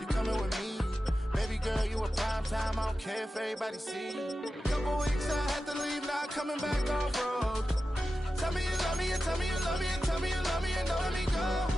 You coming with me? Baby girl, you a prime time, I don't care if everybody see. Couple weeks I had to leave, now coming back off road. Tell me you love me and tell me you love me and tell me you love me and don't let me go.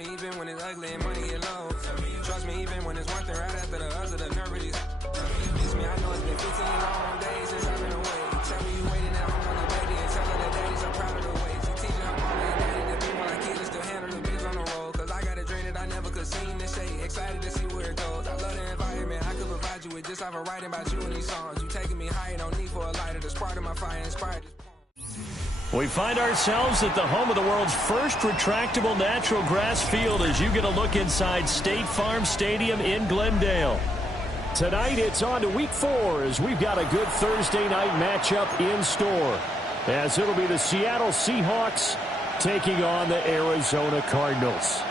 Even when it's ugly and money get low. Trust me, even when it's one thing right after the other, the nerve is. Miss me, I know it's been 15 long days since I've been away. Tell me you waiting at home on the baby and tell her that daddy's so proud of the way. She teaching her mama and daddy to be more like kids and still handle the bitch on the road. Cause I got a dream that I never could see in the shade. Excited to see where it goes. I love the environment. I could provide you with just off of writing about you in these songs. You taking me higher, no need for a lighter. The spark of my fire inspired this. We find ourselves at the home of the world's first retractable natural grass field as you get a look inside State Farm Stadium in Glendale. Tonight it's on to week 4 as we've got a good Thursday night matchup in store. As it'll be the Seattle Seahawks taking on the Arizona Cardinals.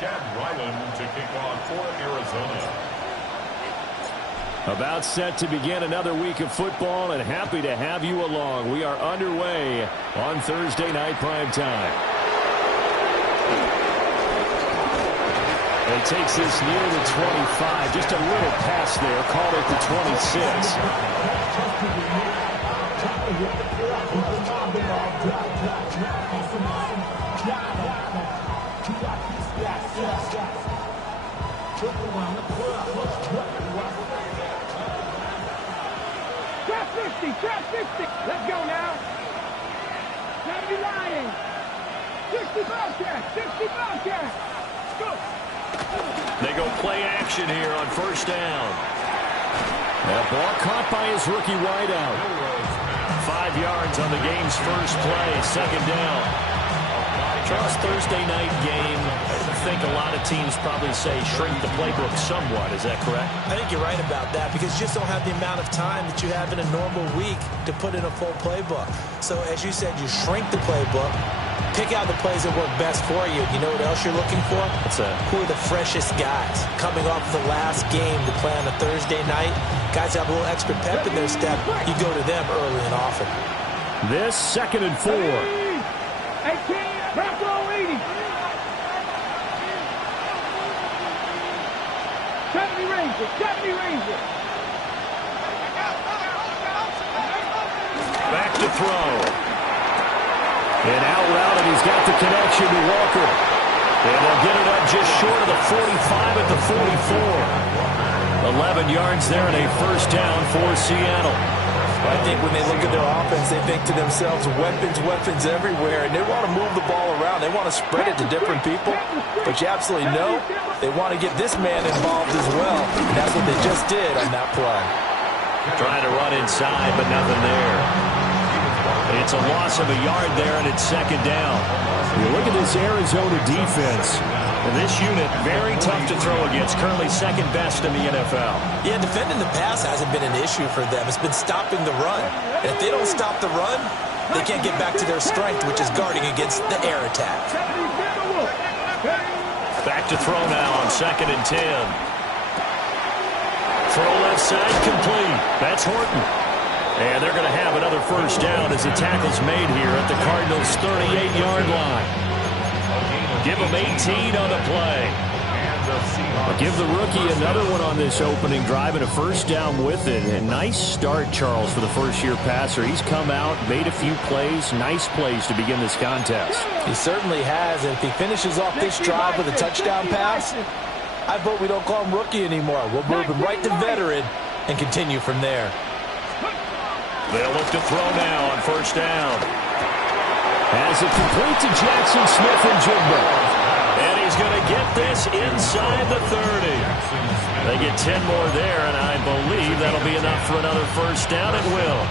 Chad Ryland to kick off for Arizona. About set to begin another week of football, and happy to have you along. We are underway on Thursday night prime time. He takes this near the 25. Just a little pass there. Called it the 26. 50. Let's go now. 70 Lions. 60 Bobcats. 60 Bobcats. Go. They go play action here on first down. That ball caught by his rookie wideout. 5 yards on the game's first play. Second down. Charles, Thursday night game, I think a lot of teams probably say shrink the playbook somewhat. Is that correct? I think you're right about that because you just don't have the amount of time that you have in a normal week to put in a full playbook. So as you said, you shrink the playbook, pick out the plays that work best for you. You know what else you're looking for? What's that? Who are the freshest guys coming off the last game to play on a Thursday night? Guys have a little extra pep in their step. You go to them early and often. This 2nd and 4. 18. Buffalo 80. 70 Rangers. 70 Rangers. Back to throw. And out route, and he's got the connection to Walker. And they'll get it up just short of the 45 at the 44. 11 yards there and a first down for Seattle. I think when they look at their offense, they think to themselves, weapons everywhere, and they want to move the ball around. They want to spread it to different people, but you absolutely know they want to get this man involved as well, and that's what they just did on that play. Trying to run inside, but nothing there. It's a loss of a yard there, and it's second down. You look at this Arizona defense. And this unit, very tough to throw against, currently second best in the NFL. Yeah, defending the pass hasn't been an issue for them. It's been stopping the run. And if they don't stop the run, they can't get back to their strength, which is guarding against the air attack. Back to throw now on 2nd and 10. Throw left side complete. That's Horton. And they're going to have another first down as the tackle's made here at the Cardinals' 38-yard line. Give him 18 on the play. I'll give the rookie another one on this opening drive and a first down with it. And nice start, Charles, for the first-year passer. He's come out, made a few plays, nice plays to begin this contest. He certainly has, and if he finishes off this drive with a touchdown pass, I vote we don't call him rookie anymore. We'll move him right to veteran and continue from there. They'll look to throw now on first down. As it complete to Jackson Smith-Njigba. And he's going to get this inside the 30. They get 10 more there, and I believe that'll be enough for another first down. It will.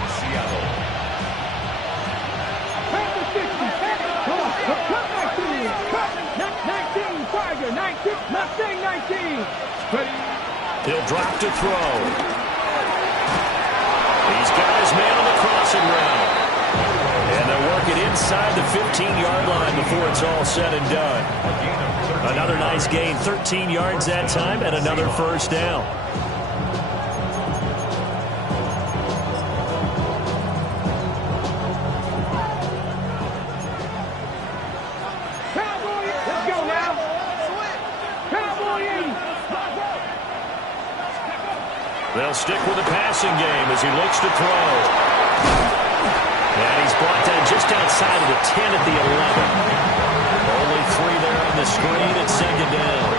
Mustang 19. He'll drop to throw. He's got his man on the crossing route. And they'll work it inside the 15-yard line before it's all said and done. Another nice gain, 13 yards that time, and another first down. They'll stick with the passing game as he looks to throw. And he's brought down just outside of the 10 at the 11. Only 3 there on the screen at second down.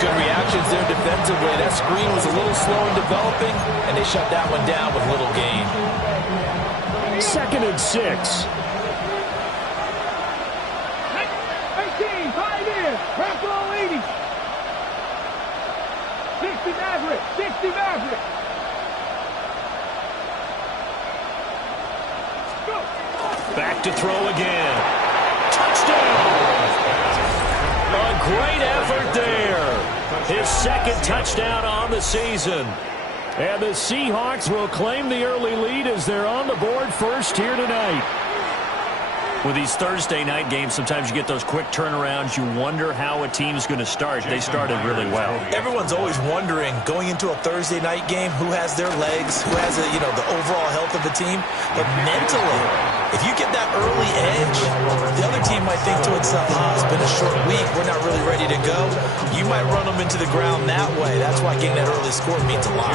Good reactions there defensively. That screen was a little slow in developing, and they shut that one down with little gain. 2nd and 6. 18, 5 in. Buffalo 80. 60 Maverick. 60 Maverick. Back to throw again. Touchdown! A great effort there. His 2nd touchdown on the season. And the Seahawks will claim the early lead as they're on the board first here tonight. With these Thursday night games, sometimes you get those quick turnarounds. You wonder how a team's going to start. They started really well. Everyone's always wondering, going into a Thursday night game, who has their legs, who has the overall health of the team. But mentally, if you get that early edge, the other team might think to itself, it's been a short week, we're not really ready to go. You might run them into the ground that way. That's why getting that early score means a lot.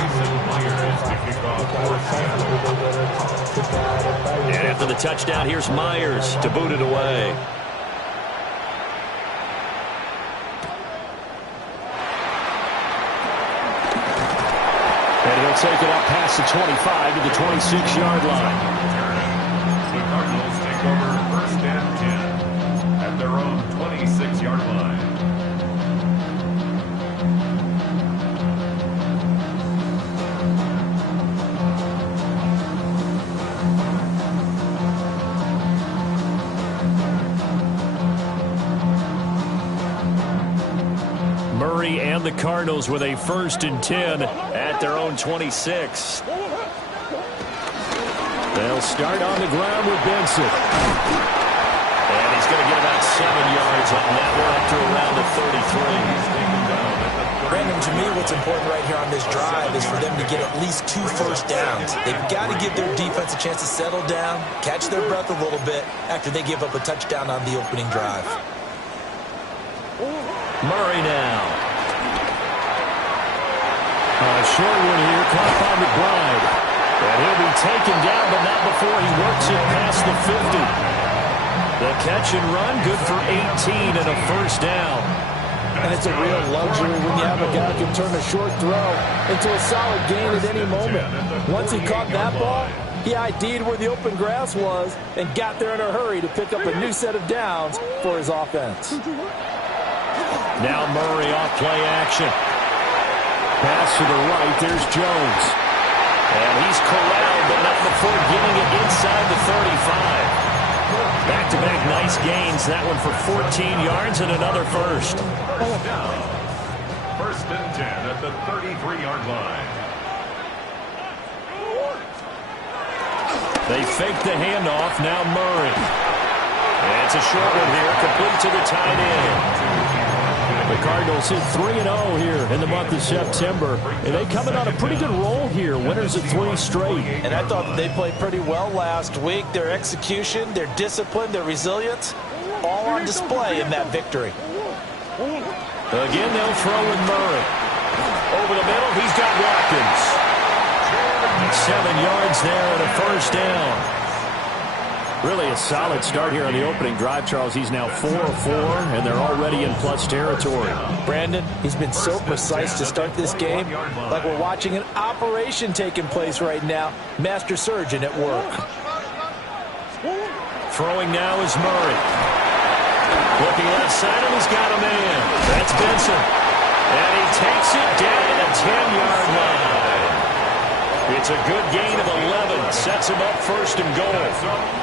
And after the touchdown, here's Myers to boot it away. And he'll take it up past the 25 to the 26-yard line. The Cardinals take over 1st and 10 at their own 26-yard line. Murray and the Cardinals with a 1st and 10 at their own 26. They'll start on the ground with Benson. And he's going to get about 7 yards on that one after around the 33. Brandon, to me, what's important right here on this drive is for them to get at least 2 first downs. They've got to give their defense a chance to settle down, catch their breath a little bit after they give up a touchdown on the opening drive. Murray now. A short one here, caught by McBride. And he'll be taken down, but not before he works it past the 50. The catch and run, good for 18 and a first down. And it's a real luxury when you have a guy who can turn a short throw into a solid gain at any moment. Once he caught that ball, he ID'd where the open grass was and got there in a hurry to pick up a new set of downs for his offense. Now Murray off play action. Pass to the right, there's Jones. And he's corralled, but not before getting it inside the 35. Back-to-back nice gains. That one for 14 yards and another first. Down. 1st and 10 at the 33-yard line. They fake the handoff. Now Murray. And it's a short one here, complete to the tight end. The Cardinals hit 3-0 here in the month of September. And they coming on a pretty good roll here. Winners of 3 straight. And I thought that they played pretty well last week. Their execution, their discipline, their resilience, all on display in that victory. Again, they'll throw with Murray. Over the middle, he's got Watkins. 7 yards there and a first down. Really a solid start here on the opening drive, Charles. He's now 4 of 4, and they're already in plus territory. Brandon, he's been so precise to start this game, like we're watching an operation taking place right now. Master surgeon at work. Throwing now is Murray. Looking left side, and he's got a man. That's Benson. And he takes it down to the 10-yard line. It's a good gain of 11. Sets him up first and goal.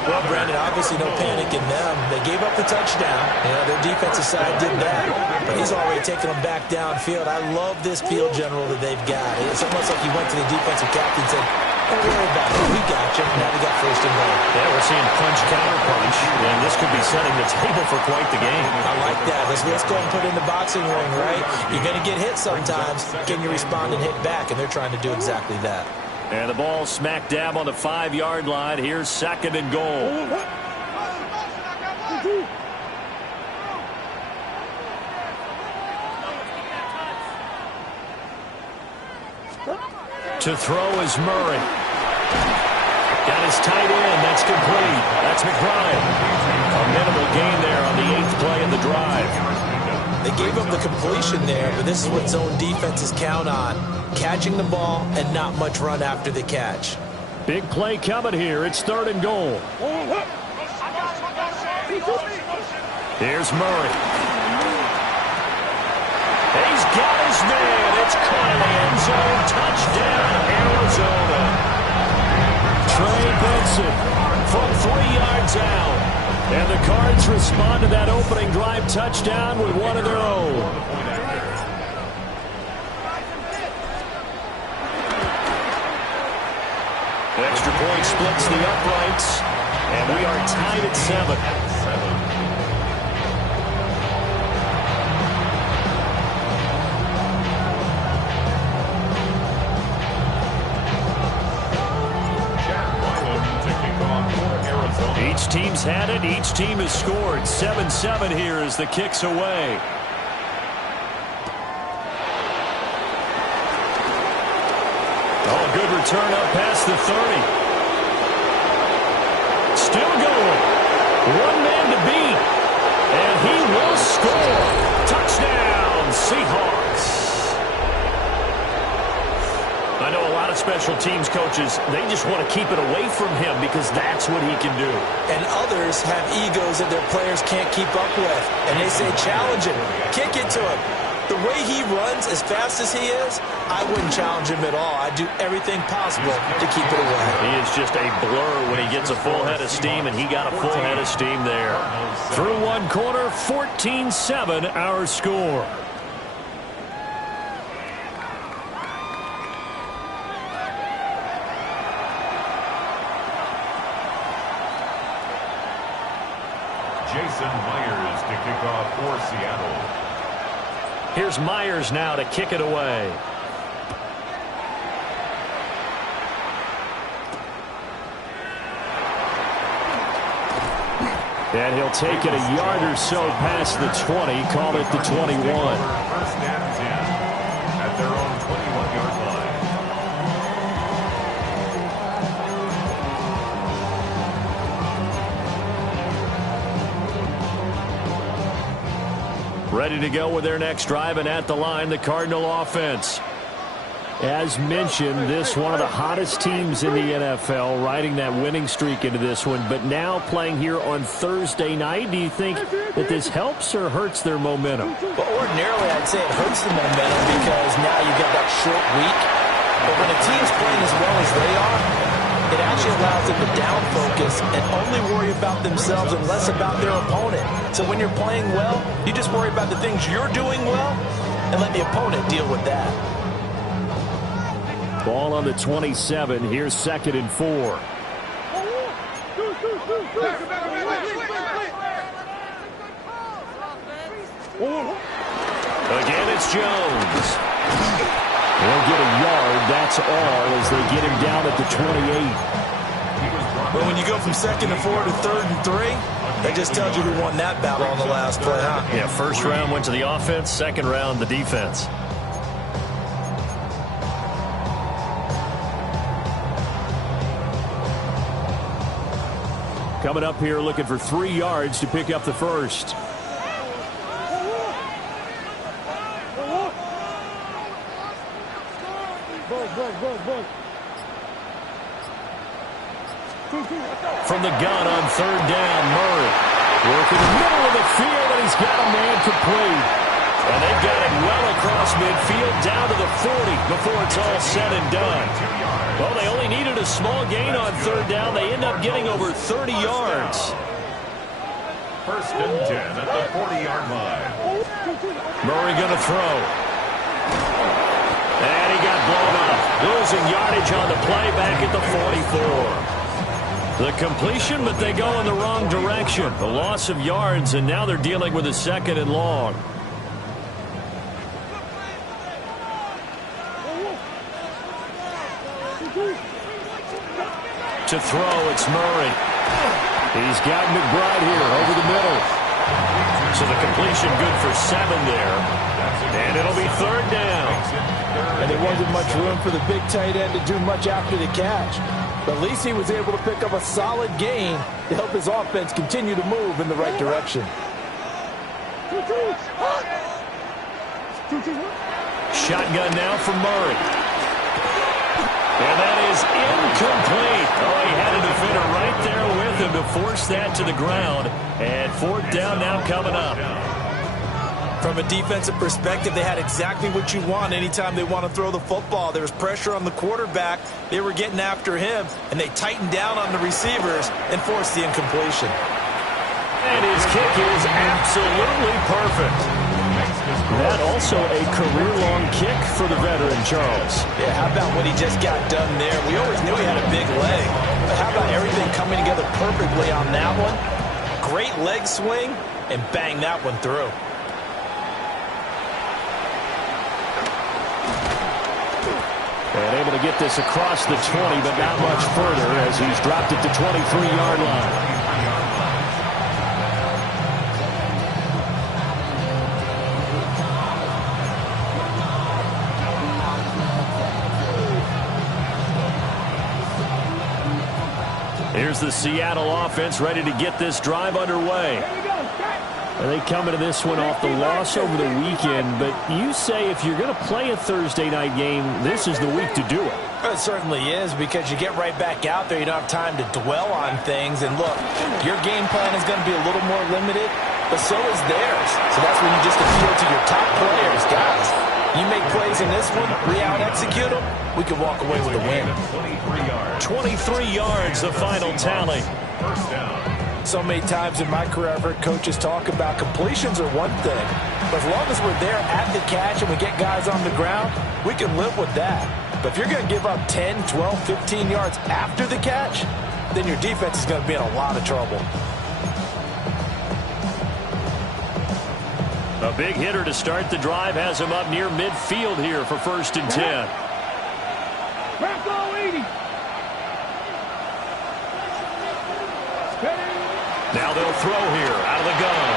Well, Brandon, obviously no panic in them. They gave up the touchdown. Their defensive side did that. But he's already taken them back downfield. I love this field general that they've got. It's almost like he went to the defensive captain and said, don't worry about it. We got you. Now they got first and goal. Yeah, we're seeing punch, counter punch. And this could be setting the table for quite the game. I like that. Let's go and put it in the boxing ring, right? You're going to get hit sometimes. Can you respond and hit back? And they're trying to do exactly that. And the ball smack dab on the 5-yard line. Here's second and goal. To throw is Murray. Got his tight end. That's complete. That's McBride. A minimal gain there on the 8th play of the drive. They gave up the completion there, but this is what zone defenses count on. Catching the ball and not much run after the catch. Big play coming here. It's third and goal. Here's Murray. He's got his man. It's caught in the end zone. Touchdown, Arizona. Trey Benson from 3 yards out. And the Cards respond to that opening drive touchdown with one of their own. Extra point splits the uprights, and we are tied at 7. Each team's had it. Each team has scored. 7-7 here as the kick's away. Oh, good return up past the 30. Still going. One man to beat. And he will score. Touchdown, Seahawks. I know a lot of special teams coaches, they just want to keep it away from him because that's what he can do. And others have egos that their players can't keep up with. And they say, challenge him. Kick it to him. The way he runs as fast as he is, I wouldn't challenge him at all. I'd do everything possible to keep it away. He is just a blur when he gets a full head of steam, and he got a full head of steam there. Through one quarter, 14-7 our score. Jason Myers to kick off for Seattle. Here's Myers now to kick it away. And he'll take it a yard or so past the 20, call it the 21. First and 10 at their own 21-yard line. Ready to go with their next drive, and at the line, the Cardinal offense. As mentioned, this one of the hottest teams in the NFL, riding that winning streak into this one, but now playing here on Thursday night. Do you think that this helps or hurts their momentum? Well, ordinarily, I'd say it hurts the momentum because now you've got that short week. But when a team's playing as well as they are, it actually allows them to down focus and only worry about themselves and less about their opponent. So when you're playing well, you just worry about the things you're doing well and let the opponent deal with that. Ball on the 27. Here's second and 4. Again, it's Jones. They'll get a yard, that's all, as they get him down at the 28. But when you go from second and 4 to third and 3, that just tells you who won that battle on the last play, huh? Yeah, first round went to the offense, second round the defense. Coming up here looking for 3 yards to pick up the first. From the gun on third down, Murray. Working the middle of the field, and he's got a man complete. And they've got it well across midfield, down to the 40 before it's all said and done. Well, they only needed a small gain on third down. They end up getting over 30 yards. First and 10 at the 40-yard line. Murray going to throw. And he got blown up. Losing yardage on the play back at the 44. The completion, but they go in the wrong direction. The loss of yards, and now they're dealing with a second and long. To throw, it's Murray. He's got McBride here over the middle. So the completion good for 7 there. And it'll be third down. And there wasn't much room for the big tight end to do much after the catch. But at least he was able to pick up a solid gain to help his offense continue to move in the right direction. Shotgun now for Murray. And that is incomplete. Oh, he had a defender right there with him to force that to the ground. And fourth down now coming up. From a defensive perspective, they had exactly what you want anytime they want to throw the football. There was pressure on the quarterback. They were getting after him, and they tightened down on the receivers and forced the incompletion. And his kick is absolutely perfect. That also a career-long kick for the veteran, Charles. Yeah, how about what he just got done there? We always knew he had a big leg, but how about everything coming together perfectly on that one? Great leg swing, and bang that one through. And able to get this across the 20, but not much further as he's dropped it to 23-yard line. Here's the Seattle offense ready to get this drive underway. They come into this one off the loss over the weekend, but you say if you're going to play a Thursday night game, this is the week to do it. It certainly is, because you get right back out there. You don't have time to dwell on things. And look, your game plan is going to be a little more limited, but so is theirs. So that's when you just appeal to your top players. Guys, you make plays in this one, we out-execute them, we can walk away with a win. 23 yards, the final tally. First down. So many times in my career, I've heard coaches talk about completions are one thing, but as long as we're there at the catch and we get guys on the ground, we can live with that. But if you're going to give up 10, 12, 15 yards after the catch, then your defense is going to be in a lot of trouble. A big hitter to start the drive has him up near midfield here for first and 10. Now they'll throw here out of the gun.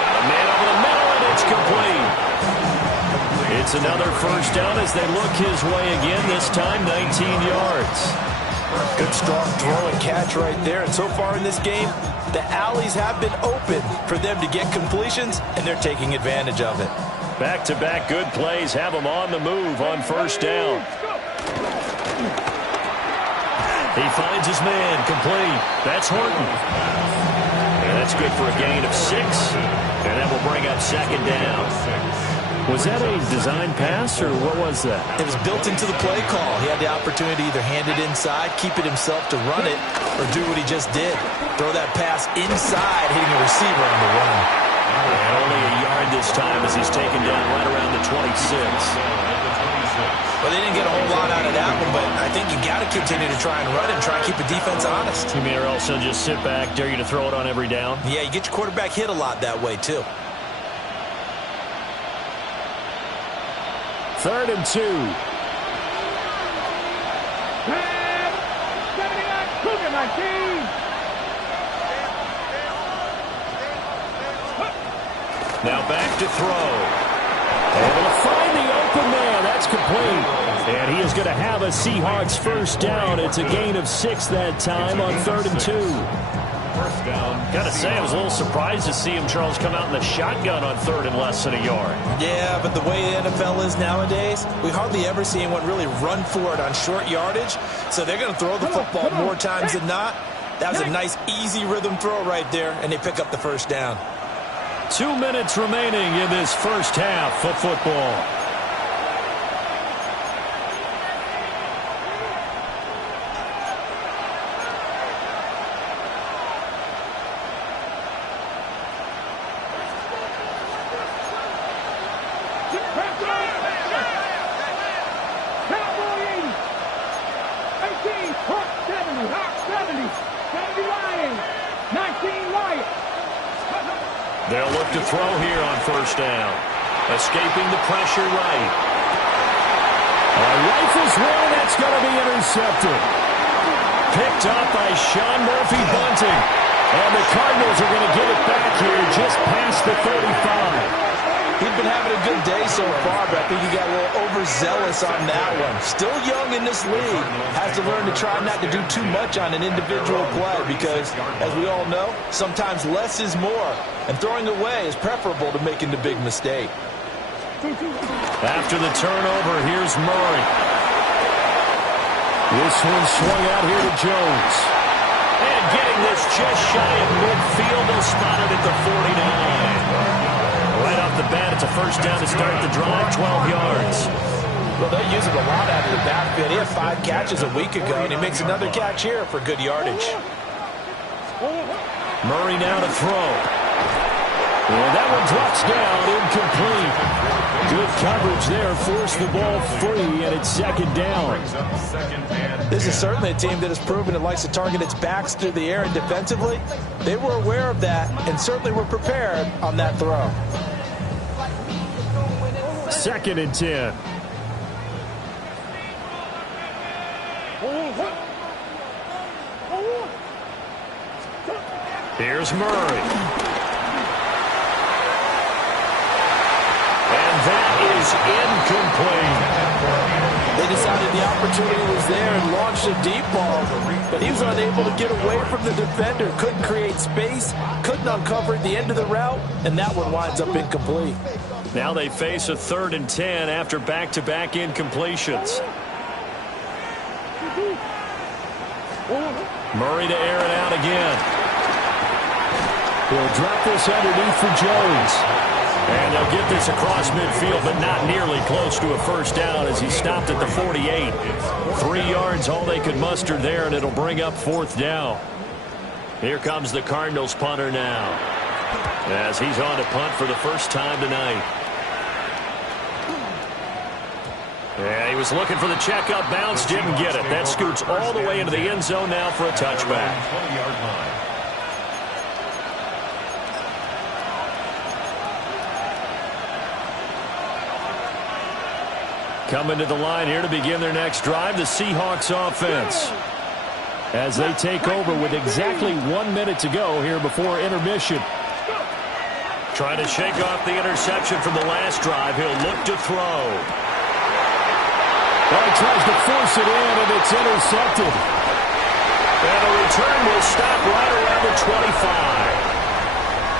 Got a man over the middle, and it's complete. It's another first down as they look his way again, this time 19 yards. Good strong throw and catch right there. And so far in this game, the alleys have been open for them to get completions, and they're taking advantage of it. Back-to-back good plays have them on the move on first down. He finds his man, complete. That's Horton. And that's good for a gain of 6. And that will bring up second down. Was that a design pass, or what was that? It was built into the play call. He had the opportunity to either hand it inside, keep it himself to run it, or do what he just did. Throw that pass inside, hitting a receiver on the run. And only a yard this time as he's taken down right around the 26. Well, they didn't get a whole lot out of that one, but I think you got to continue to try and run and try and keep the defense honest. You mean or else he'll just sit back, dare you to throw it on every down? Yeah, you get your quarterback hit a lot that way, too. 3rd and 2. Now back to throw. Able to find the open man. That's complete. And he is going to have a Seahawks first down. It's a gain of 6 that time on 3rd and 2. first down. Gotta say, I was a little surprised to see him, Charles, come out in the shotgun on 3rd and less than a yard. Yeah, but the way the NFL is nowadays, we hardly ever see anyone really run for it on short yardage. So they're going to throw the football more times than not. That was a nice, easy rhythm throw right there, and they pick up the first down. 2 minutes remaining in this first half of football. They'll look to throw here on first down. Escaping the pressure right. Rifles one, that's going to be intercepted. Picked up by Sean Murphy-Bunting. And the Cardinals are going to get it back here just past the 35. He's been having a good day so far, but I think he got a little overzealous on that one. Still young in this league. Has to learn to try not to do too much on an individual play because, as we all know, sometimes less is more. And throwing away is preferable to making the big mistake. After the turnover, here's Murray. This one swung out here to Jones. And getting this just shy of midfield, they'll spot it at the 49. Right off the bat, it's a first down to start the drive, 12 yards. Well, they use it a lot out of the backfield. He had 5 catches a week ago, and he makes another catch here for good yardage. Murray now to throw. And that one drops down, incomplete. Good coverage there, forced the ball free, and it's second down. This is certainly a team that has proven it likes to target its backs through the air and defensively. They were aware of that and certainly were prepared on that throw. 2nd and 10. Here's Murray. And that is incomplete. They decided the opportunity was there and launched a deep ball, but he was unable to get away from the defender, couldn't create space, couldn't uncover at the end of the route, and that one winds up incomplete. Now they face a 3rd and 10 after back-to-back incompletions. Murray to air it out again. He'll drop this underneath for Jones. And they'll get this across midfield, but not nearly close to a first down as he stopped at the 48. 3 yards, all they could muster there, and it'll bring up 4th down. Here comes the Cardinals punter now, as he's on to punt for the first time tonight. Yeah, he was looking for the checkup bounce, didn't get it. That scoots all the way into the end zone now for a touchback. 20-yard line. Coming to the line here to begin their next drive, the Seahawks offense, as they take over with exactly 1 minute to go here before intermission. Trying to shake off the interception from the last drive. He'll look to throw. Well, he tries to force it in, and it's intercepted. And a return will stop right around the 25.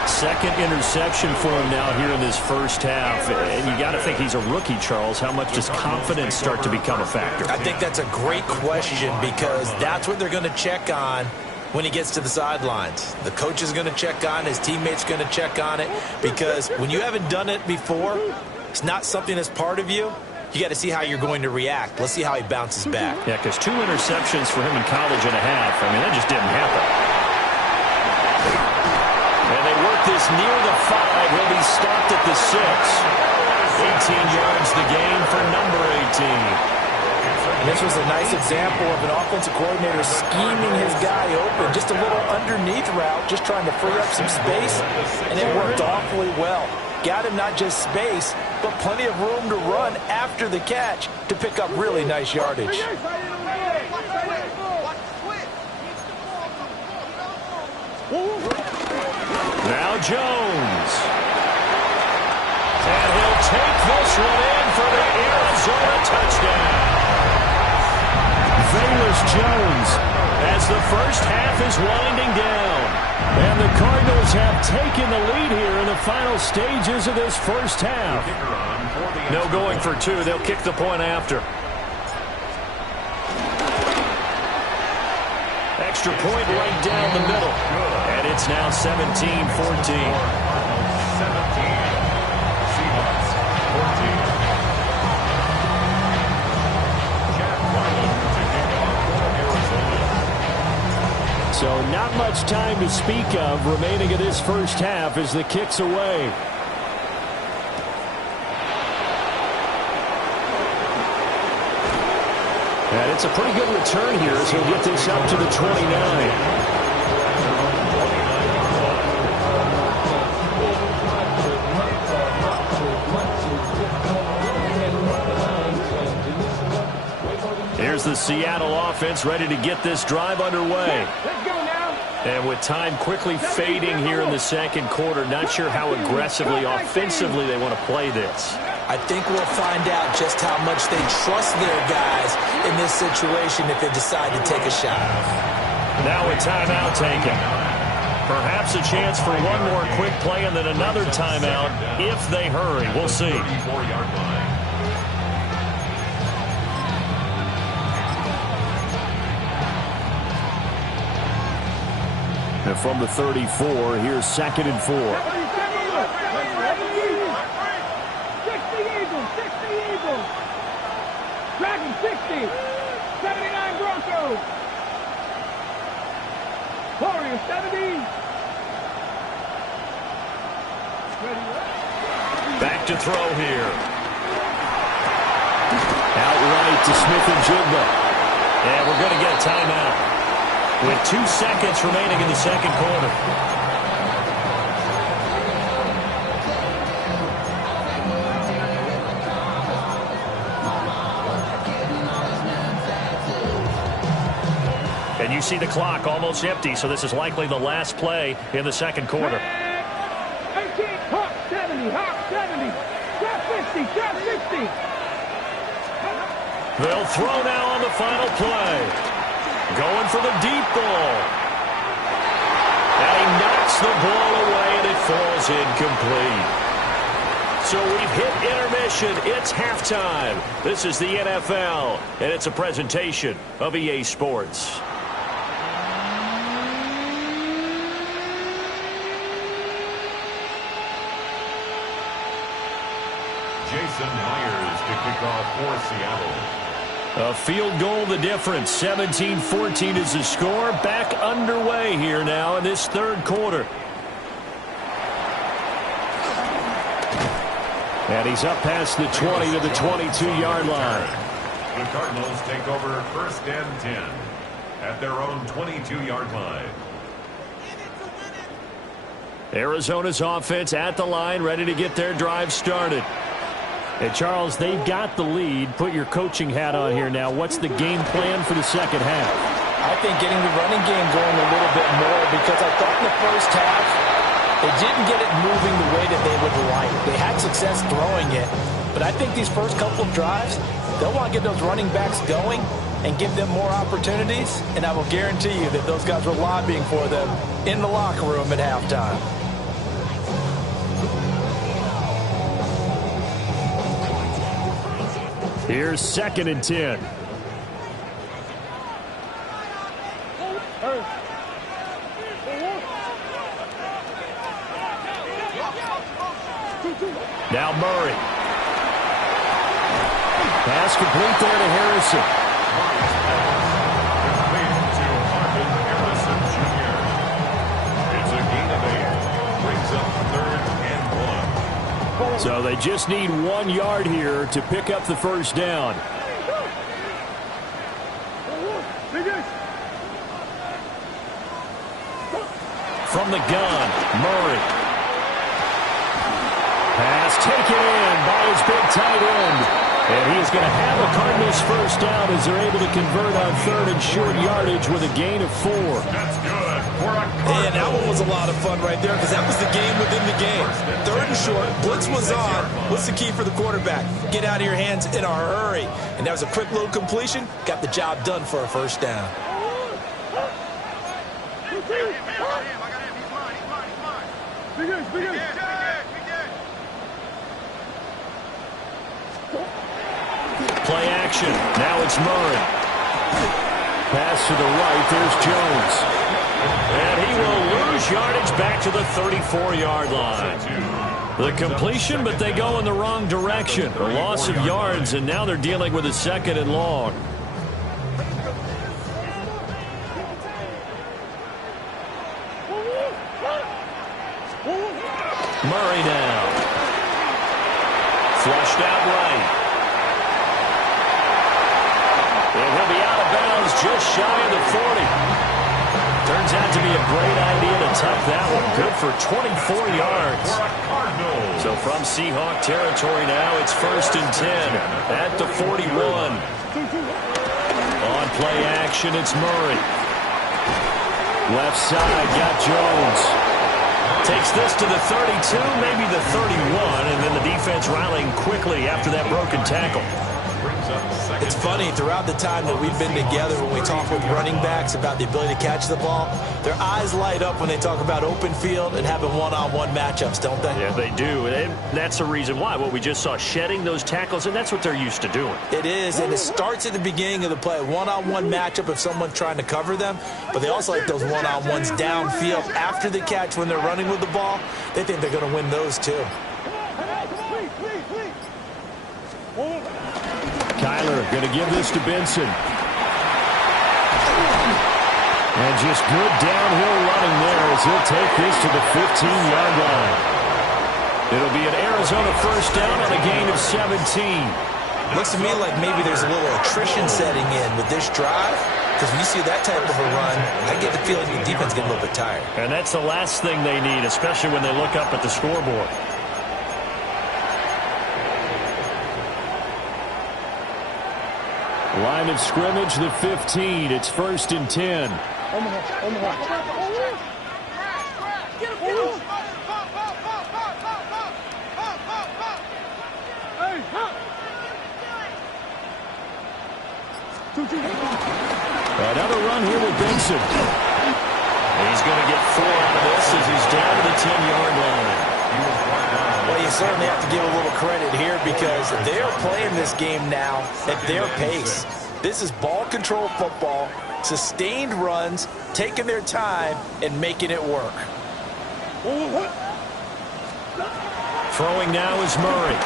2nd interception for him now here in this first half. And you got to think he's a rookie, Charles. How much does confidence start to become a factor? I think that's a great question because that's what they're going to check on when he gets to the sidelines. The coach is going to check on, his teammates going to check on it, because when you haven't done it before, it's not something that's part of you. You got to see how you're going to react. Let's see how he bounces back. Yeah, because 2 interceptions for him in college and a half. I mean, that just didn't happen. And they work this near the 5. He'll be stopped at the 6. 18 yards the gain for number 18. And this was a nice example of an offensive coordinator scheming his guy open. Just a little underneath route, just trying to free up some space, and it worked awfully well. Got him not just space, but plenty of room to run after the catch to pick up really nice yardage. Now Jones. And he'll take this one in for the Arizona touchdown. Velus Jones, as the first half is winding down. And the Cardinals have taken the lead here in the final stages of this first half. No going for two. They'll kick the point after. Extra point right down the middle. And it's now 17-14. 14. So not much time to speak of remaining in this first half as the kick's away. And it's a pretty good return here as he'll get this up to the 29. Here's the Seattle offense ready to get this drive underway. Let's go now. And with time quickly fading here in the second quarter, not sure how aggressively, offensively they want to play this. I think we'll find out just how much they trust their guys in this situation if they decide to take a shot. Now a timeout taken. Perhaps a chance for one more quick play and then another timeout if they hurry. We'll see. 34-yard line. And from the 34, here's 2nd and 4. 60 Eagles, 60 Eagles. Dragon 60. 79 Broncos. Warriors 70. Back to throw here. Outright to Smith-Njigba. And we're going to get a timeout with 2 seconds remaining in the second quarter. And you see the clock almost empty, so this is likely the last play in the second quarter. 18, Hawk 70, Hawk 70. Drop 60, drop 60. They'll throw now on the final play. Going for the deep ball. And he knocks the ball away, and it falls incomplete. So we've hit intermission. It's halftime. This is the NFL, and it's a presentation of EA Sports. Jason Myers to kick off for Seattle. A field goal the difference. 17-14 is the score. Back underway here now in this third quarter. And he's up past the 20 to the 22-yard line. The Cardinals take over 1st and 10 at their own 22-yard line. Arizona's offense at the line, ready to get their drive started. And, Charles, they've got the lead. Put your coaching hat on here now. What's the game plan for the second half? I think getting the running game going a little bit more, because I thought in the first half they didn't get it moving the way that they would like. They had success throwing it, but I think these first couple of drives, they'll want to get those running backs going and give them more opportunities, and I will guarantee you that those guys were lobbying for them in the locker room at halftime. Here's 2nd and 10. Now Murray. Pass complete there to Harrison. Complete to Marvin Harrison Jr. It's a gain of 8. Brings up 3rd and 1. So they just need 1 yard here to pick up the first down. From the gun, Murray. Pass taken in by his big tight end. And he's going to have the Cardinals first down as they're able to convert on 3rd and short yardage with a gain of 4. That's good for a And that one was a lot of fun right there, because that was the game within the game. 3rd and short, blitz was on. What's the key for the quarterback? Get out of your hands in a hurry. And that was a quick little completion. Got the job done for a first down. Play action. Now it's Murray. Pass to the right. There's Jones. And he will lose yardage back to the 34-yard line. The completion, but they go in the wrong direction. A loss of yards, and now they're dealing with a 2nd and long. Murray now. Flushed out right. And he'll be out of bounds just shy of the 40. Turns out to be a great idea to tuck that one. Good for 24 yards. So from Seahawk territory now, it's 1st and 10 at the 41. On play action, it's Murray. Left side, got Jones. Takes this to the 32, maybe the 31, and then the defense rallying quickly after that broken tackle. It's funny, throughout the time that we've been together, when we talk with running backs about the ability to catch the ball, their eyes light up when they talk about open field and having one-on-one matchups, don't they? Yeah, they do. And that's the reason why. What we just saw, shedding those tackles, and that's what they're used to doing. It is, and it starts at the beginning of the play. One-on-one matchup if someone's trying to cover them, but they also like those one-on-ones downfield after the catch when they're running with the ball. They think they're going to win those too. Kyler going to give this to Benson. And just good downhill running there as he'll take this to the 15-yard line. It'll be an Arizona 1st down on a gain of 17. Looks to me like maybe there's a little attrition setting in with this drive, because when you see that type of a run, I get the feeling the defense getting a little bit tired. And that's the last thing they need, especially when they look up at the scoreboard. Line of scrimmage, the 15. It's 1st and 10. Another run here with Benson. He's going to get 4 out of this as he's down to the 10-yard line. Well, you certainly have to give a little credit here because they're playing this game now at their pace. This is ball control football, sustained runs, taking their time, and making it work. Throwing now is Murray.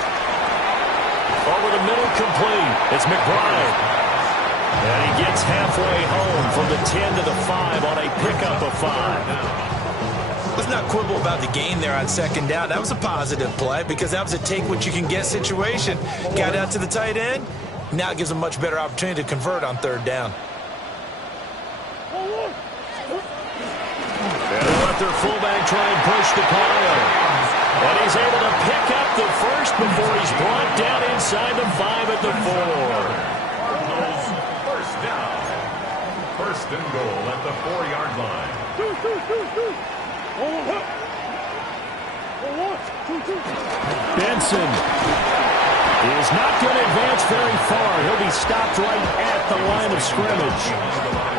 Over the middle, complete. It's McBride. And he gets halfway home from the 10 to the 5 on a pickup of 5. Let's not quibble about the gain there on 2nd down. That was a positive play because that was a take-what-you-can-get situation. Got out to the tight end. Now it gives them a much better opportunity to convert on 3rd down. And they let their fullback try and push the pile. And he's able to pick up the first before he's brought down inside the 5 at the 4. 1st down. 1st and goal at the 4-yard line. Benson is not going to advance very far. He'll be stopped right at the line of scrimmage.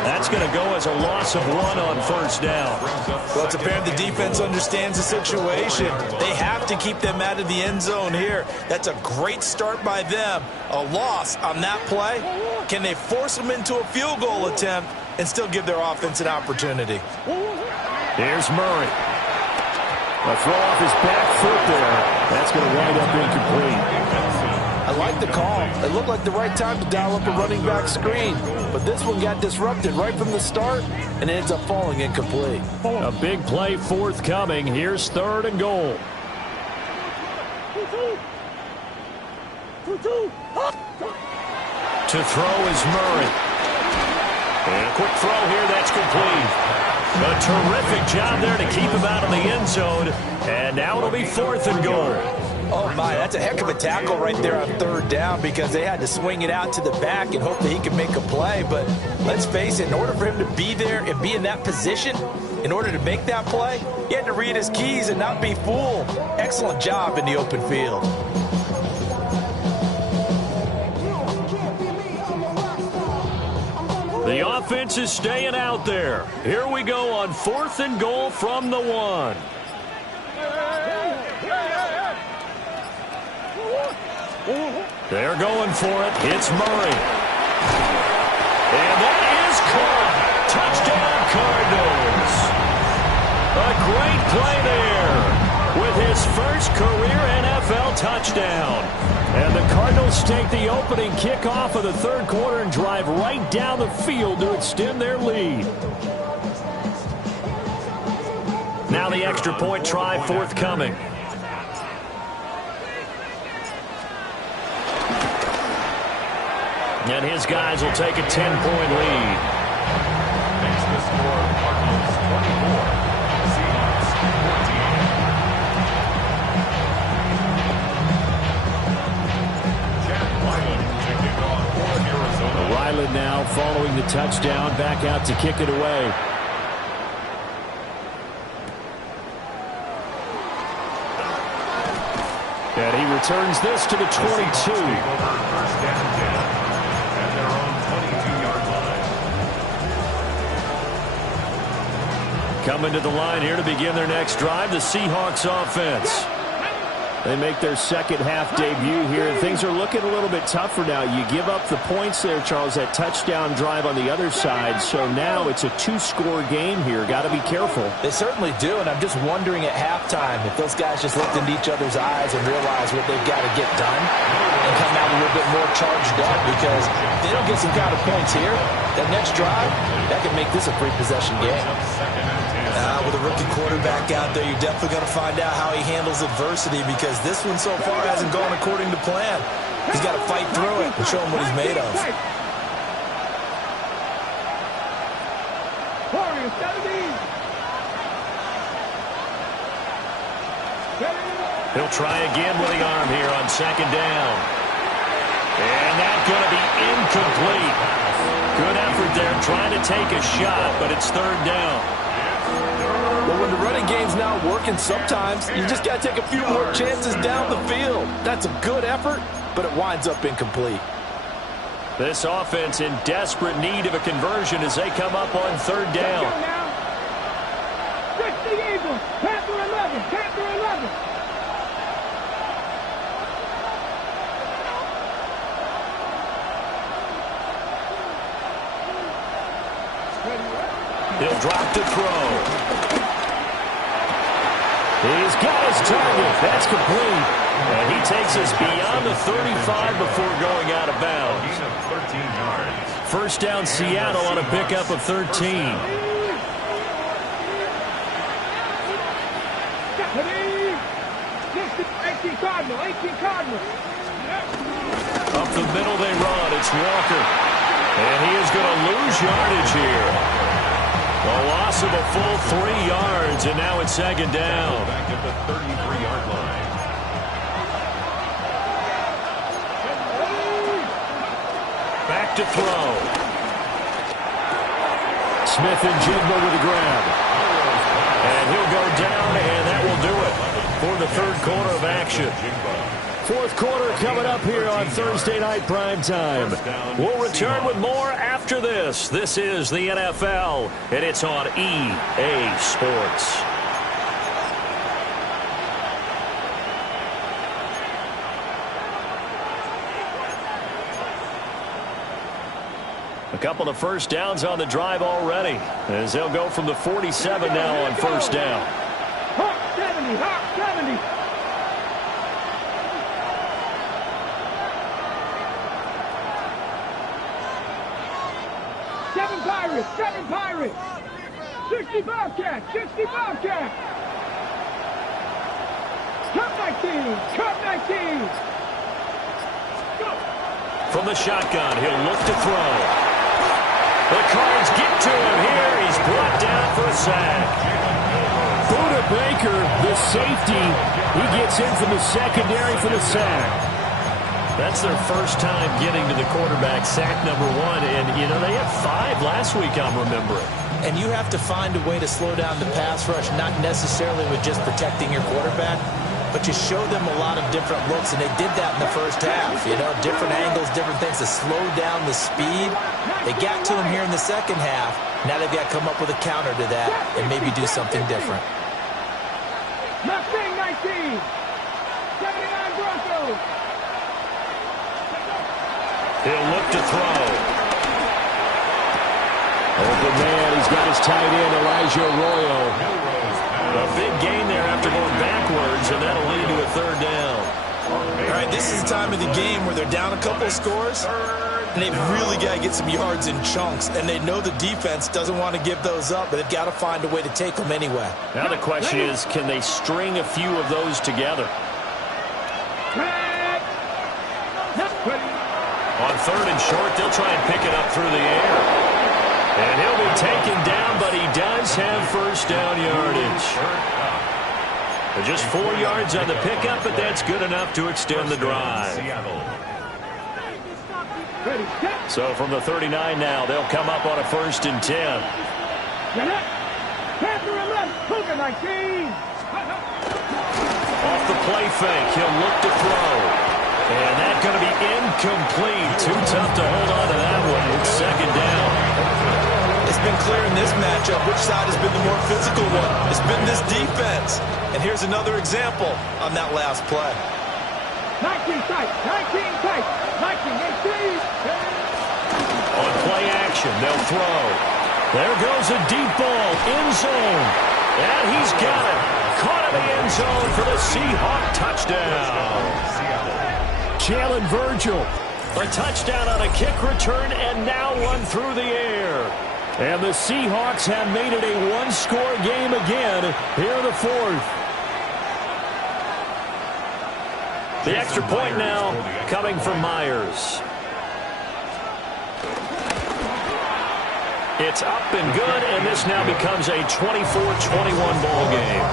That's going to go as a loss of 1 on 1st down. Well, it's apparent the defense understands the situation. They have to keep them out of the end zone here. That's a great start by them. A loss on that play. Can they force them into a field goal attempt and still give their offense an opportunity? Here's Murray. A throw off his back foot there. That's going to wind up incomplete. I like the call. It looked like the right time to dial up a running back screen. But this one got disrupted right from the start, and it ends up falling incomplete. A big play forthcoming. Here's 3rd and goal. To throw is Murray. And a quick throw here, that's complete. A terrific job there to keep him out of the end zone. And now it'll be 4th and goal. Oh, my, that's a heck of a tackle right there on 3rd down because they had to swing it out to the back and hope that he could make a play. But let's face it, in order for him to be there and be in that position, in order to make that play, he had to read his keys and not be fooled. Excellent job in the open field. The offense is staying out there. Here we go on 4th and goal from the 1. They're going for it. It's Murray. And that is caught. Touchdown, Cardinals. A great play there with his first career NFL touchdown. And the Cardinals take the opening kickoff of the third quarter and drive right down the field to extend their lead. Now the extra point try forthcoming. And his guys will take a 10-point lead. Makes the score Cardinals 24, Seahawks 14. Jack Ryland to kick off for Arizona. Ryland now following the touchdown, back out to kick it away. And he returns this to the 22. First down 10 at their own 22-yard line. Coming to the line here to begin their next drive, the Seahawks offense. They make their second half debut here, and things are looking a little bit tougher now. You give up the points there, Charles, that touchdown drive on the other side. So now it's a two-score game here. Got to be careful. They certainly do, and I'm just wondering at halftime if those guys just looked into each other's eyes and realized what they've got to get done and come out a little bit more charged up, because if they don't get some kind of points here, that next drive, that could make this a three-possession game. With a rookie quarterback out there, you're definitely going to find out how he handles adversity, because this one so far hasn't gone according to plan. He's got to fight through it and show him what he's made of. He'll try again with the arm here on second down. And that's going to be incomplete. Good effort there trying to take a shot, but it's third down. But when the running game's not working, sometimes you just got to take a few more chances down the field. That's a good effort, but it winds up incomplete. This offense in desperate need of a conversion as they come up on third down. 60 Eagles, Panther 11, Panther 11. He'll drop to throw. He's got his target. That's complete. And he takes us beyond the 35 before going out of bounds. Gain of 13 yards. First down Seattle on a pickup of 13. 18 Cardinal, 18 Cardinal. Up the middle they run. It's Walker. And he is going to lose yardage here. A loss of a full 3 yards, and now it's second down. Back at the 33-yard line. Back to throw. Smith and Jigba with the grab. And he'll go down, and that will do it for the third quarter of action. Fourth quarter coming up here on Thursday Night Primetime. We'll return with more after this. This is the NFL, and it's on EA Sports. A couple of first downs on the drive already, as they'll go from the 47 now on first down. Hawk 70, Hawk 70. Seven Pirates. 60 Bobcats. 60 Bobcats. Cup 19. Cup 19. From the shotgun, he'll look to throw. The Cards get to him here. He's brought down for a sack. Buda Baker, the safety, he gets in from the secondary for the sack. That's their first time getting to the quarterback, sack number 1. And, you know, they had 5 last week, I'm remembering. And you have to find a way to slow down the pass rush, not necessarily with just protecting your quarterback, but you show them a lot of different looks, and they did that in the first half. You know, different angles, different things to slow down the speed. They got to him here in the second half. Now they've got to come up with a counter to that and maybe do something different. Mustang 19. 79 Broncos. He'll look to throw. Open man, he's got his tight end, Elijah Arroyo. A big gain there after going backwards, and that'll lead to a third down. All right, this is the time of the game where they're down a couple of scores, and they've really got to get some yards in chunks, and they know the defense doesn't want to give those up, but they've got to find a way to take them anyway. Now the question is, can they string a few of those together? On third and short, they'll try and pick it up through the air. And he'll be taken down, but he does have first down yardage. Just 4 yards on the pickup, but that's good enough to extend the drive. So from the 39 now, they'll come up on a 1st and 10. Off the play fake, he'll look to throw. And that's going to be incomplete. Too tough to hold on to that one. It's 2nd down. It's been clear in this matchup which side has been the more physical one. It's been this defense. And here's another example on that last play. 19 tight, 19 tight, 19, 18. On play action, they'll throw. There goes a deep ball, end zone. And he's got it. Caught in the end zone for the Seahawk touchdown. Jalen Virgil, a touchdown on a kick return, and now one through the air. And the Seahawks have made it a 1-score game again here in the 4th. The extra point now coming from Myers. It's up and good, and this now becomes a 24-21 ball game.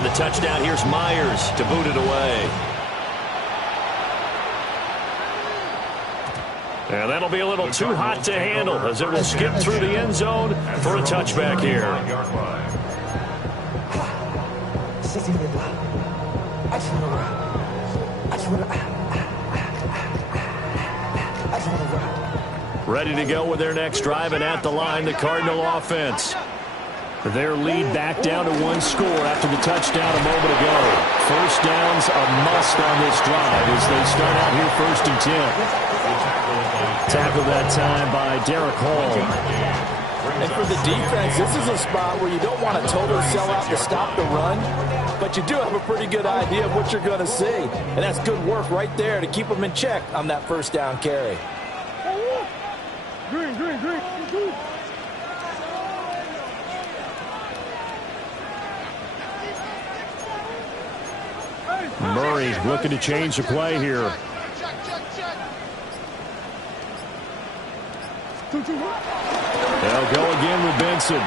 The touchdown, here's Myers to boot it away. And that'll be a little too hot to handle as it will skip through the end zone for a touchback here. Ready to go with their next drive, and at the line, the Cardinal offense. Their lead back down to 1 score after the touchdown a moment ago. First down's a must on this drive as they start out here 1st and 10. Tackled that time by Derek Hall. And for the defense, this is a spot where you don't want to totally sell out to stop the run, but you do have a pretty good idea of what you're going to see. And that's good work right there to keep them in check on that 1st down carry. Green, green, green, green. Murray looking to change the play here. They'll go again with Benson. And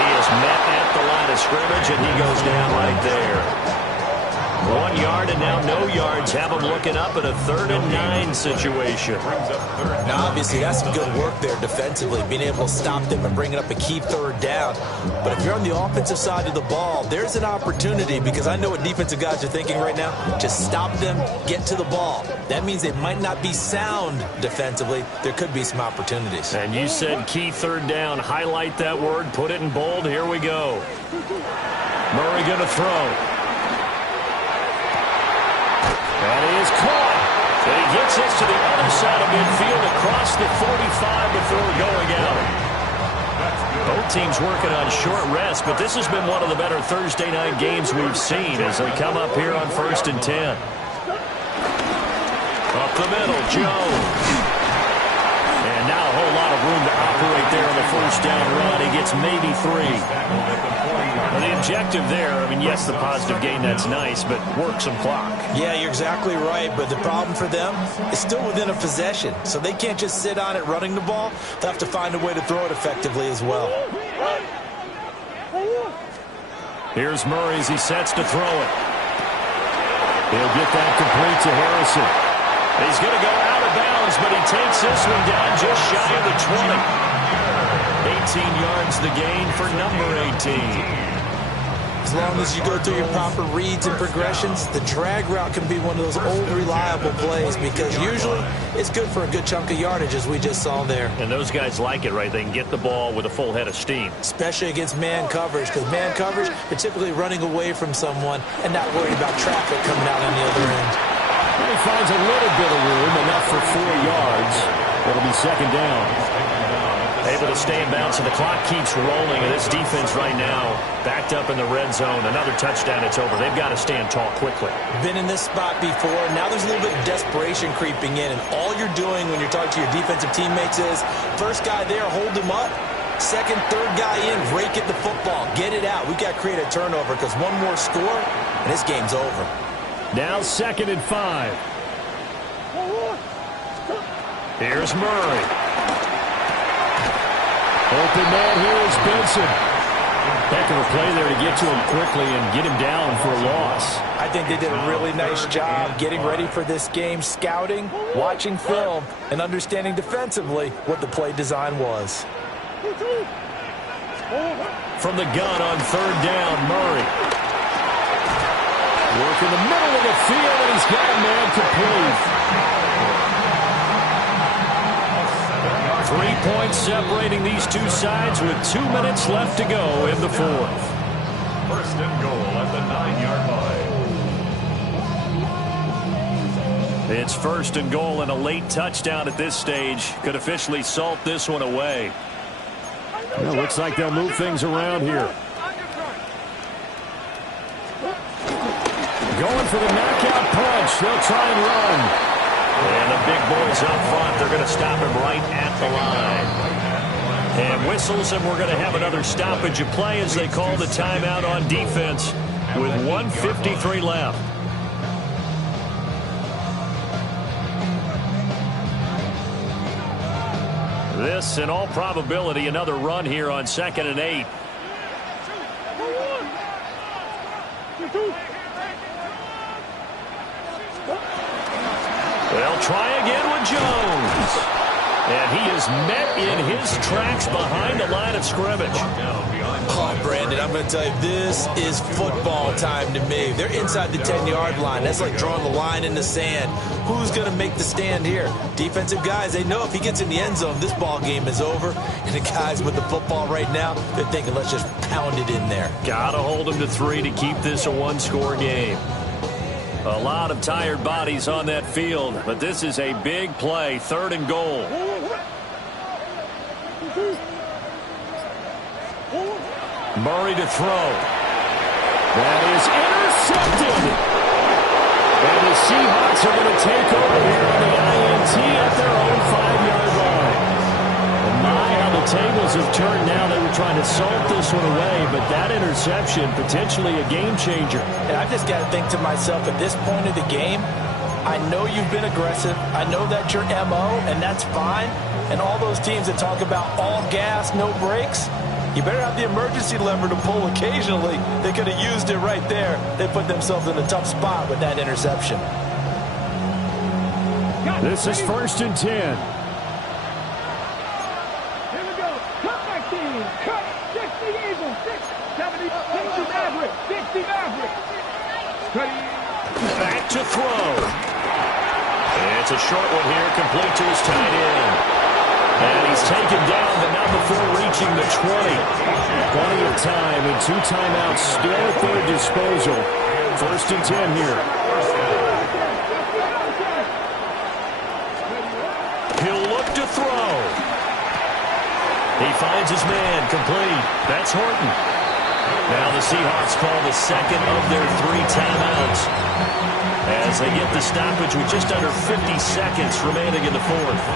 he is met at the line of scrimmage, and he goes down right there. 1 yard and now no yards. Have them looking up at a 3rd and 9 situation. Now, obviously, that's some good work there defensively, being able to stop them and bring it up a key 3rd down. But if you're on the offensive side of the ball, there's an opportunity, because I know what defensive guys are thinking right now. Just stop them, get to the ball. That means they might not be sound defensively. There could be some opportunities. And you said key 3rd down. Highlight that word. Put it in bold. Here we go. Murray going to throw. And he is caught. And he gets this to the other side of midfield across the 45 before going out. Both teams working on short rest, but this has been one of the better Thursday night games we've seen as they come up here on 1st and 10. Up the middle, Jones. And now a whole lot of room to operate there on the 1st down run. He gets maybe 3. Well, the objective there, I mean, yes, the positive gain, that's nice, but work some clock. Yeah, you're exactly right, but the problem for them is still within a possession, so they can't just sit on it running the ball. They'll have to find a way to throw it effectively as well. Here's Murray as he sets to throw it. He'll get that complete to Harrison. He's going to go out of bounds, but he takes this one down just shy of the 20. 18 yards the gain for number 18. As long as you go through your proper reads and progressions, the drag route can be one of those old reliable plays because usually it's good for a good chunk of yardage, as we just saw there. And those guys like it, right? They can get the ball with a full head of steam. Especially against man coverage, because man coverage, they're typically running away from someone and not worried about traffic coming out on the other end. And he finds a little bit of room, enough for 4 yards. It'll be second down. Able to stay in bounds, and the clock keeps rolling. And this defense right now, backed up in the red zone. Another touchdown, it's over. They've got to stand tall quickly. Been in this spot before. Now there's a little bit of desperation creeping in. And all you're doing when you're talking to your defensive teammates is, first guy there, hold him up. Second, third guy in, rake at the football. Get it out. We've got to create a turnover because one more score, and this game's over. Now 2nd and 5. Here's Murray. Open man here is Benson. Heck of a play there to get to him quickly and get him down for a loss. I think they did a really nice job getting ready for this game, scouting, watching film, and understanding defensively what the play design was. From the gun on 3rd down, Murray. Work in the middle of the field, and he's got a man complete. 3 points separating these two sides with 2 minutes left to go in the 4th. 1st and goal at the 9-yard line. It's 1st and goal, and a late touchdown at this stage could officially salt this one away. Well, looks like they'll move things around here. Going for the knockout punch. They'll try and run. And the big boys up front, they're going to stop him right at the line. And whistles, and we're going to have another stoppage of play as they call the timeout on defense with 1:53 left. This, in all probability, another run here on 2nd and 8. They'll try again with Jones. And he is met in his tracks behind the line of scrimmage. Oh, Brandon, I'm going to tell you, this is football time to me. They're inside the 10-yard line. That's like drawing the line in the sand. Who's going to make the stand here? Defensive guys, they know if he gets in the end zone, this ball game is over. And the guys with the football right now, they're thinking, let's just pound it in there. Got to hold him to 3 to keep this a one-score game. A lot of tired bodies on that field, but this is a big play, 3rd and goal. Murray to throw. That is intercepted. And the Seahawks are going to take over here on the INT at their own 5-yard line. And my, how the tables have turned now. They were trying to salt this one away, but that interception, potentially a game changer. And I've just got to think to myself, at this point of the game, I know you've been aggressive. I know that's your MO, and that's fine. And all those teams that talk about all gas, no brakes, you better have the emergency lever to pull occasionally. They could have used it right there. They put themselves in a tough spot with that interception. This is 1st and 10. Here we go. Cut back team. Cut. 60 Eagles. 70 Maverick. 60 Maverick. Back to throw. It's a short one here, complete to his tight end. And he's taken down, but not before reaching the 20. Plenty of time and 2 timeouts still at their disposal. 1st and 10 here. He'll look to throw. He finds his man, complete. That's Horton. Now the Seahawks call the 2nd of their 3 timeouts as they get the stoppage with just under 50 seconds remaining in the 4th.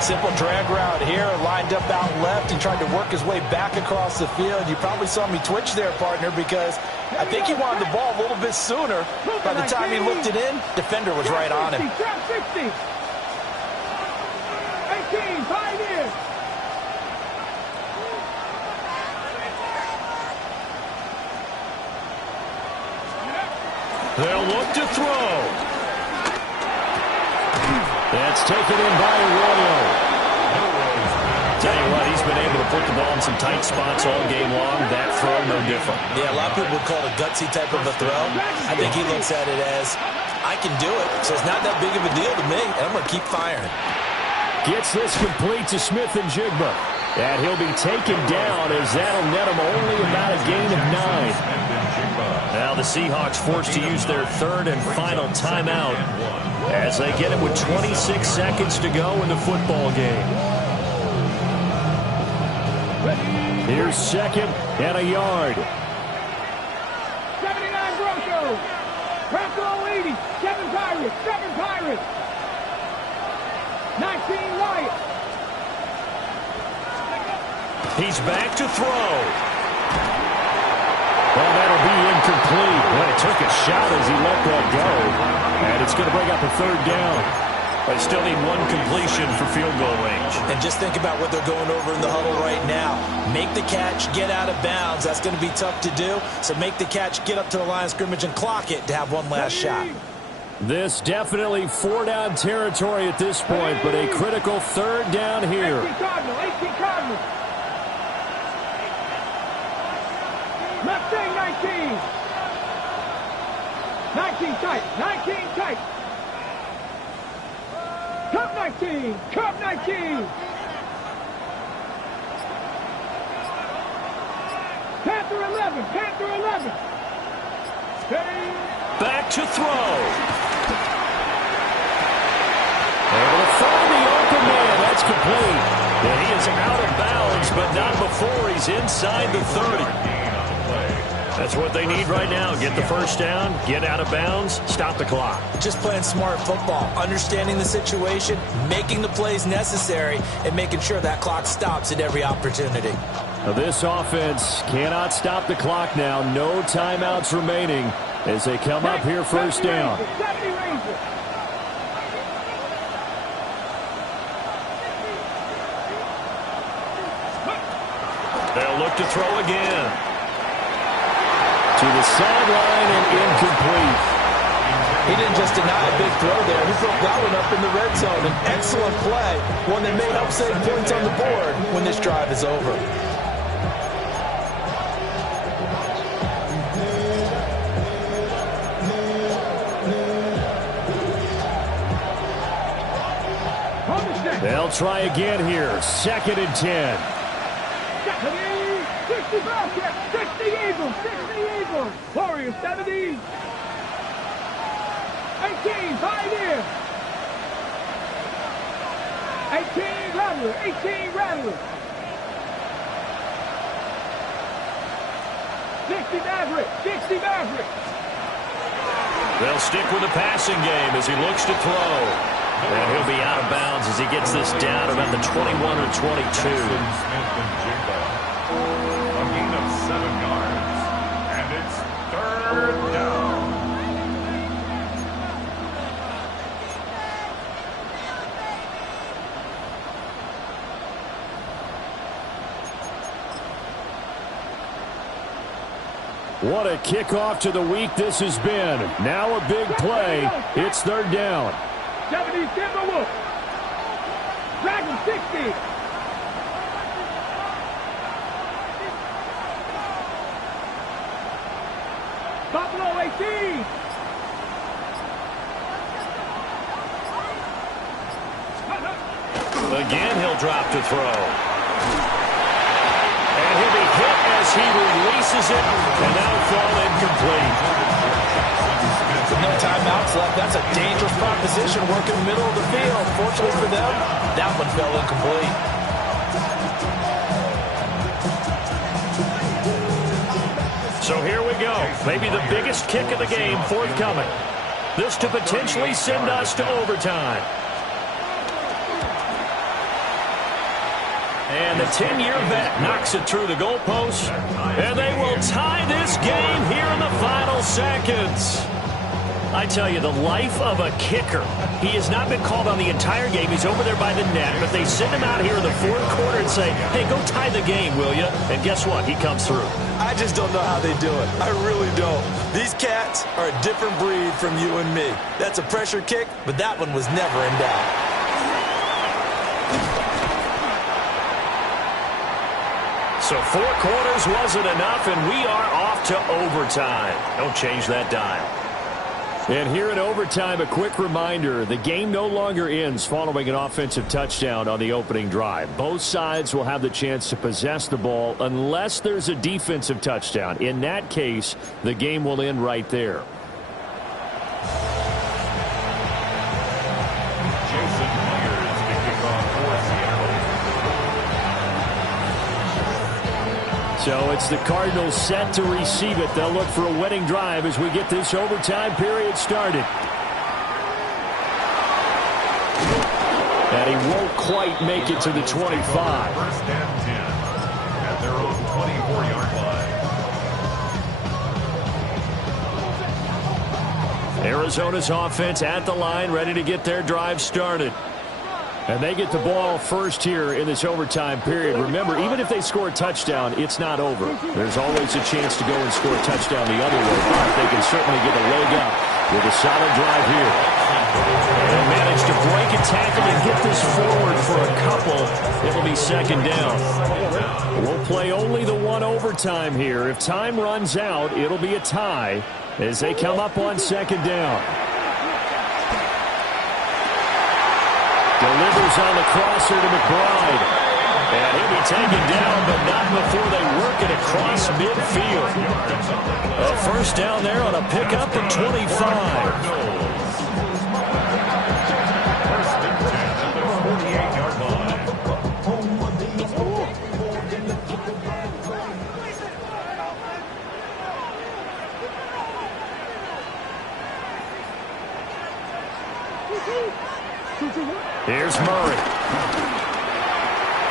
Simple drag route here, lined up out left. He tried to work his way back across the field. You probably saw me twitch there, partner, because I think he wanted the ball a little bit sooner. By the time he looked it in, defender was right on him. 60. 18, 5 years. They'll look to throw. That's taken in by Arroyo. Tell you what, he's been able to put the ball in some tight spots all game long. That throw, no different. Yeah, a lot of people would call it a gutsy type of a throw. I think he looks at it as, I can do it, so it's not that big of a deal to me, and I'm going to keep firing. Gets this complete to Smith and Jigba. And he'll be taken down as that'll net him only about a gain of 9. Now the Seahawks forced to use their third and final timeout as they get him with 26 seconds to go in the football game. Here's second and a yard. 79 Broncos. Bronco 80. 7 Pirates. 7 Pirates. 19 Lions. He's back to throw. Well, that'll be incomplete. Well, he took a shot as he let that go. And it's going to bring up a third down. They still need one completion for field goal range. And just think about what they're going over in the huddle right now. Make the catch, get out of bounds. That's going to be tough to do. So make the catch, get up to the line of scrimmage, and clock it to have one last shot. This definitely 4-down territory at this point, but a critical third down here. 18 Cardinals. Mustang 19. 19 tight. 19 tight. Cup 19. Cup 19. Panther 11. Panther 11. Back to throw. Able to find the open man. That's complete. And he is out of bounds, but not before he's inside the 30. That's what they need right now. Get the first down, get out of bounds, stop the clock. Just playing smart football, understanding the situation, making the plays necessary, and making sure that clock stops at every opportunity. Now this offense cannot stop the clock now. No timeouts remaining as they come up here first down. They'll look to throw again. To the sideline and incomplete. He didn't just deny a big throw there. He broke that one up in the red zone. An excellent play, one that may help save points on the board when this drive is over. They'll try again here. 2nd and 10. 60 Bobcats, 60 Eagles, 60 Eagles. Warriors 70. 18 Pioneers. 18 Rattler, 18 Rattler. 60 Maverick, 60 Maverick. They'll stick with the passing game as he looks to throw. And he'll be out of bounds as he gets this down about the 21 or 22. A gain of 7 yards. And it's 3rd down. What a kickoff to the week this has been. Now a big play. It's 3rd down. 70 Timberwolves. Dragon 60. Buffalo 18. Again, he'll drop to throw. And he'll be hit as he releases it, and that'll fall incomplete. With no timeouts left, that's a dangerous proposition working the middle of the field. Fortunately for them, that one fell incomplete. So here we go. Maybe the biggest kick of the game forthcoming. This to potentially send us to overtime. And the 10-year vet knocks it through the goalpost. And they will tie this game here in the final seconds. I tell you, the life of a kicker. He has not been called on the entire game. He's over there by the net, but they send him out here in the 4th quarter and say, hey, go tie the game, will you? And guess what? He comes through. I just don't know how they do it. I really don't. These cats are a different breed from you and me. That's a pressure kick, but that one was never in doubt. So 4 quarters wasn't enough, and we are off to overtime. Don't change that dial. And here in overtime, a quick reminder, the game no longer ends following an offensive touchdown on the opening drive. Both sides will have the chance to possess the ball unless there's a defensive touchdown. In that case, the game will end right there. Jason Myers to kick off for Seattle. So it's the Cardinals set to receive it. They'll look for a winning drive as we get this overtime period started. And he won't quite make it to the 25. First and 10 at their own 24-yard line. Arizona's offense at the line, ready to get their drive started. And they get the ball first here in this overtime period. Remember, even if they score a touchdown, it's not over. There's always a chance to go and score a touchdown the other way, but they can certainly get a leg up with a solid drive here. And manage to break a tackle and get this forward for a couple. It'll be second down. We'll play only the one overtime here. If time runs out, it'll be a tie as they come up on second down. Delivers on the crosser to McBride. And he'll be taken down, but not before they work it across midfield. A first down there on a pickup at 25. First and 10 at the 48-yard line. Here's Murray.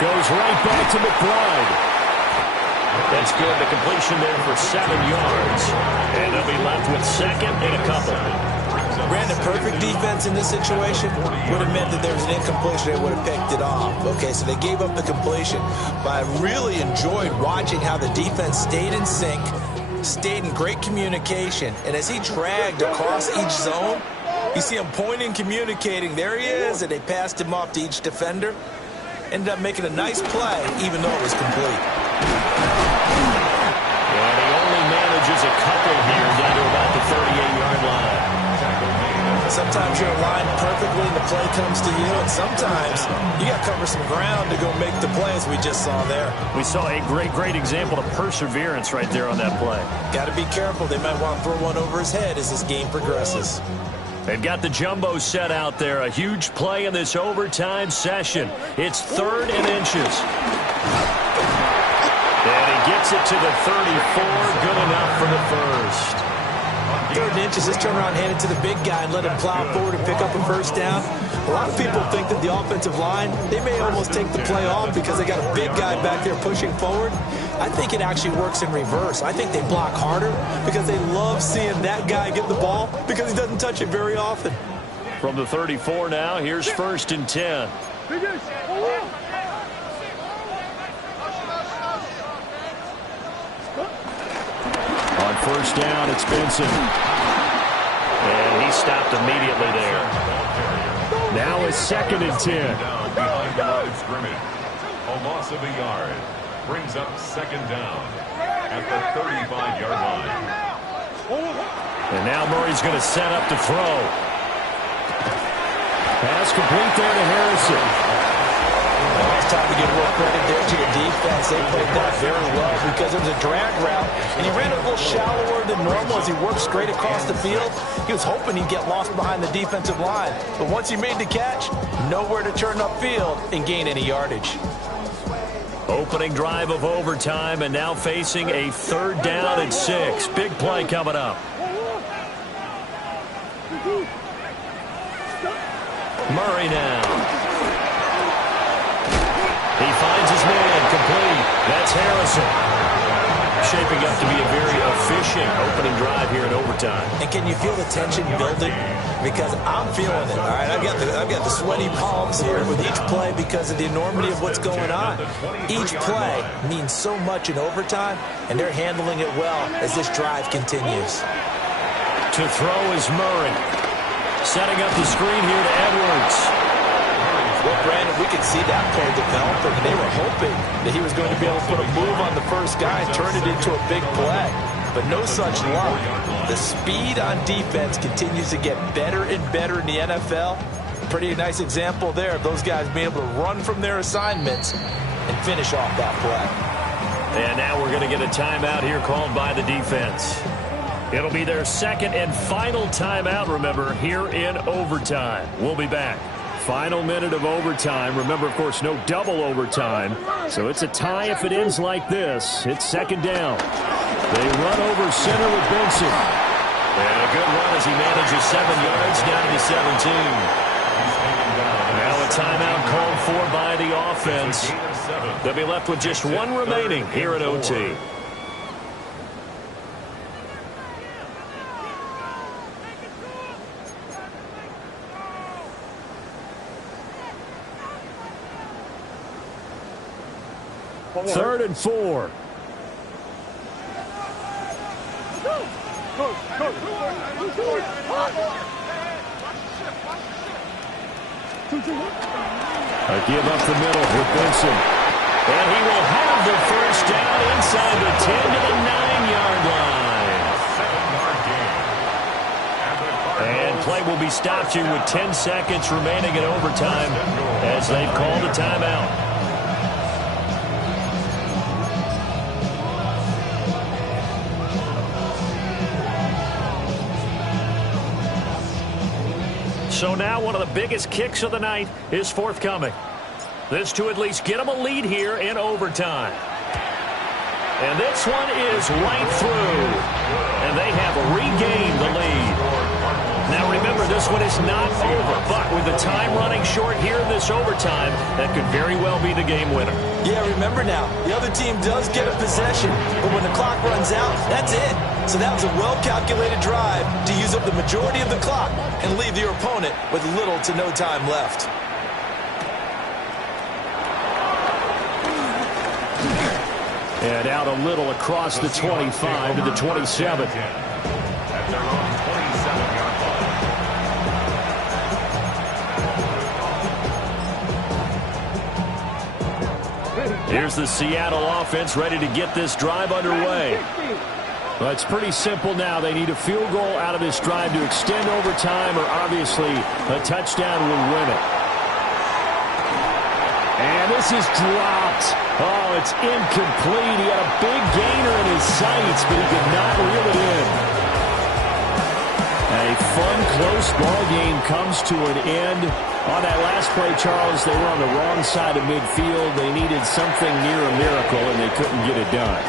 Goes right back to McBride. That's good. The completion there for 7 yards. And they'll be left with second and a couple. Brandon, perfect defense in this situation would have meant that there was an incompletion. They would have picked it off. Okay, so they gave up the completion. But I really enjoyed watching how the defense stayed in sync, stayed in great communication. And as he dragged across each zone, you see him pointing, communicating. There he is, and they passed him off to each defender. Ended up making a nice play, even though it was complete. Well, he only manages a couple here down to about the 38-yard line. Sometimes you're aligned perfectly and the play comes to you, and sometimes you got to cover some ground to go make the play, as we just saw there. We saw a great example of perseverance right there on that play. Got to be careful. They might want to throw one over his head as this game progresses. They've got the jumbo set out there. A huge play in this overtime session. It's 3rd and inches. And he gets it to the 34. Good enough for the first. 3rd and inches, just turn around, hand it to the big guy and let him plow forward and pick up a first down. A lot of people think that the offensive line, they may almost take the play off because they got a big guy back there pushing forward. I think it actually works in reverse. I think they block harder because they love seeing that guy get the ball because he doesn't touch it very often. From the 34 now, here's 1st and 10. On first down, it's Benson. And he stopped immediately there. Now it's 2nd and 10. Down behind the line of scrimmage. A loss of a yard. Brings up second down at the 35-yard line. And now Murray's going to set up to throw. Pass complete there to Harrison. Well, it's time to give real credit there to the defense. They played that very well because it was a drag route, and he ran a little shallower than normal as he worked straight across the field. He was hoping he'd get lost behind the defensive line. But once he made the catch, nowhere to turn upfield and gain any yardage. Opening drive of overtime, and now facing a 3rd down and 6. Big play coming up. Murray now. He finds his man, complete. That's Harrison. Shaping up to be a very efficient opening drive here in overtime. And can you feel the tension building? Because I'm feeling it. All right, I've got the sweaty palms here with each play because of the enormity of what's going on. Each play means so much in overtime, and they're handling it well as this drive continues. To throw is Murray. Setting up the screen here to Edwards. Well, Brandon, we could see that play developing, and they were hoping that he was going to be able to put a move on the first guy and turn it into a big play. But no such luck. The speed on defense continues to get better and better in the NFL. Pretty nice example there of those guys being able to run from their assignments and finish off that play. And now we're going to get a timeout here called by the defense. It'll be their second and final timeout, remember, here in overtime. We'll be back. Final minute of overtime. Remember, of course, no double overtime. So it's a tie if it ends like this. It's second down. They run over center with Benson. And a good run as he manages 7 yards down to the 17. Now a timeout called for by the offense. They'll be left with just one remaining here at OT. Third and 4. A give up the middle with Benson. And he will have the first down inside the 10 to the 9-yard line. And play will be stopped here with 10 seconds remaining in overtime as they've called a timeout. So now one of the biggest kicks of the night is forthcoming. This to at least get them a lead here in overtime. And this one is right through. And they have regained the lead. Now remember, this one is not over. But with the time running short here in this overtime, that could very well be the game winner. Yeah, remember now, the other team does get a possession. But when the clock runs out, that's it. So that was a well-calculated drive to use up the majority of the clock and leave your opponent with little to no time left. And out a little across the 25 to the 27. At their own 27-yard line. Here's the Seattle offense ready to get this drive underway. Well, it's pretty simple now. They need a field goal out of this drive to extend overtime, or obviously a touchdown will win it. And this is dropped. Oh, it's incomplete. He had a big gainer in his sights, but he could not reel it in. A fun, close ball game comes to an end. On that last play, Charles, they were on the wrong side of midfield. They needed something near a miracle, and they couldn't get it done.